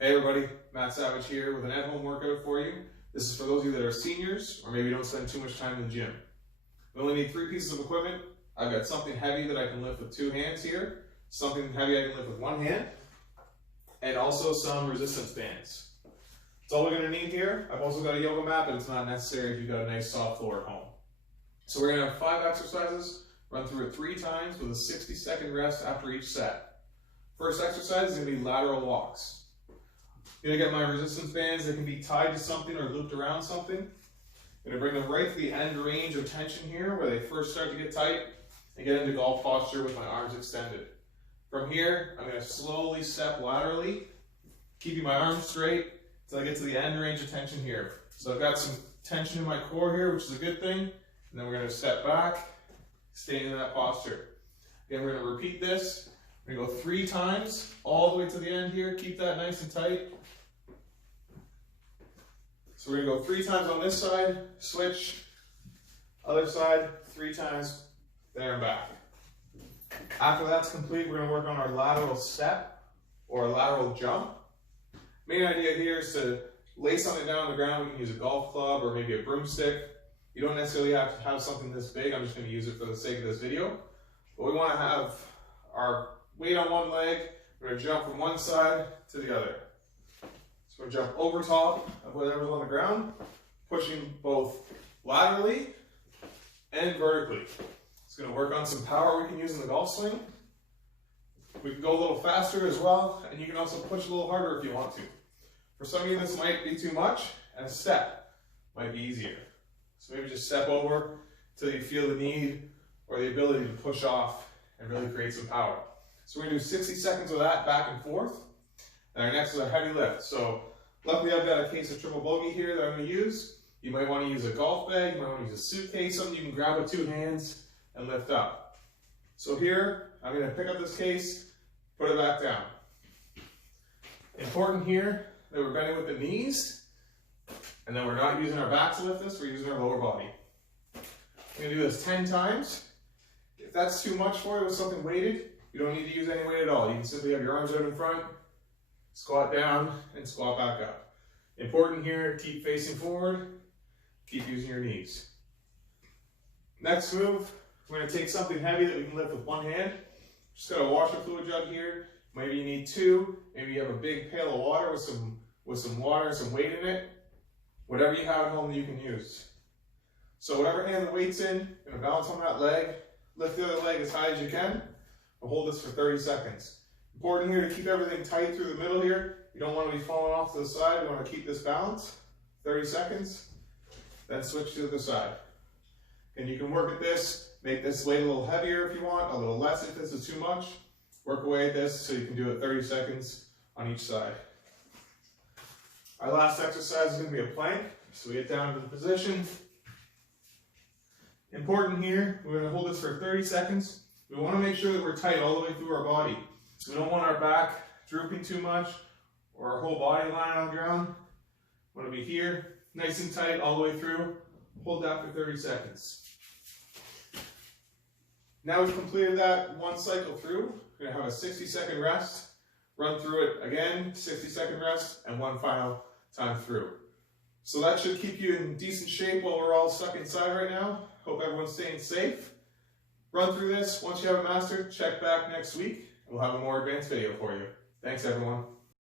Hey everybody, Matt Savage here with an at-home workout for you. This is for those of you that are seniors or maybe don't spend too much time in the gym. We only need 3 pieces of equipment. I've got something heavy that I can lift with 2 hands here, something heavy I can lift with 1 hand, and also some resistance bands. That's all we're going to need here. I've also got a yoga mat, but it's not necessary if you've got a nice soft floor at home. So we're going to have 5 exercises, run through it 3 times with a 60-second rest after each set. First exercise is going to be lateral walks. I'm going to get my resistance bands. They can be tied to something or looped around something. I'm going to bring them right to the end range of tension here where they first start to get tight and get into golf posture with my arms extended. From here, I'm going to slowly step laterally, keeping my arms straight until I get to the end range of tension here. So I've got some tension in my core here, which is a good thing. And then we're going to step back, staying in that posture. Again, we're going to repeat this. We're going to go 3 times all the way to the end here. Keep that nice and tight. So we're going to go 3 times on this side, switch, other side, 3 times, there and back. After that's complete, we're going to work on our lateral step or lateral jump. Main idea here is to lay something down on the ground. We can use a golf club or maybe a broomstick. You don't necessarily have to have something this big. I'm just going to use it for the sake of this video. But we want to have our weight on one leg. We're going to jump from one side to the other. So we're going to jump over top of whatever's on the ground, pushing both laterally and vertically. It's going to work on some power we can use in the golf swing. We can go a little faster as well, and you can also push a little harder if you want to. For some of you, this might be too much, and a step might be easier. So maybe just step over until you feel the need or the ability to push off and really create some power. So we're going to do 60 seconds of that back and forth. And our next is a heavy lift. So luckily I've got a case of triple bogey here that I'm going to use. You might want to use a golf bag, you might want to use a suitcase, something you can grab with 2 hands and lift up. So here, I'm going to pick up this case, put it back down. Important here that we're bending with the knees, and then we're not using our back to lift this, we're using our lower body. I'm going to do this 10 times. If that's too much for you with something weighted, you don't need to use any weight at all. You can simply have your arms out in front, squat down, and squat back up. Important here, keep facing forward, keep using your knees. Next move, we're going to take something heavy that we can lift with 1 hand. Just got a washer fluid jug here. Maybe you need 2. Maybe you have a big pail of water with some water and some weight in it. Whatever you have at home that you can use. So whatever hand the weight's in, you're going to balance on that leg, lift the other leg as high as you can, and hold this for 30 seconds. Important here to keep everything tight through the middle here. You don't want to be falling off to the side. You want to keep this balance. 30 seconds, then switch to the other side. And you can work at this, make this weight a little heavier if you want, a little less if this is too much. Work away at this so you can do it 30 seconds on each side. Our last exercise is going to be a plank. So we get down to the position. Important here, we're going to hold this for 30 seconds. We want to make sure that we're tight all the way through our body. We don't want our back drooping too much or our whole body lying on the ground. We want to be here, nice and tight all the way through. Hold that for 30 seconds. Now we've completed that one cycle through. We're going to have a 60-second rest. Run through it again, 60-second rest, and one final time through. So that should keep you in decent shape while we're all stuck inside right now. Hope everyone's staying safe. Run through this. Once you have it mastered, check back next week. We'll have a more advanced video for you. Thanks, everyone.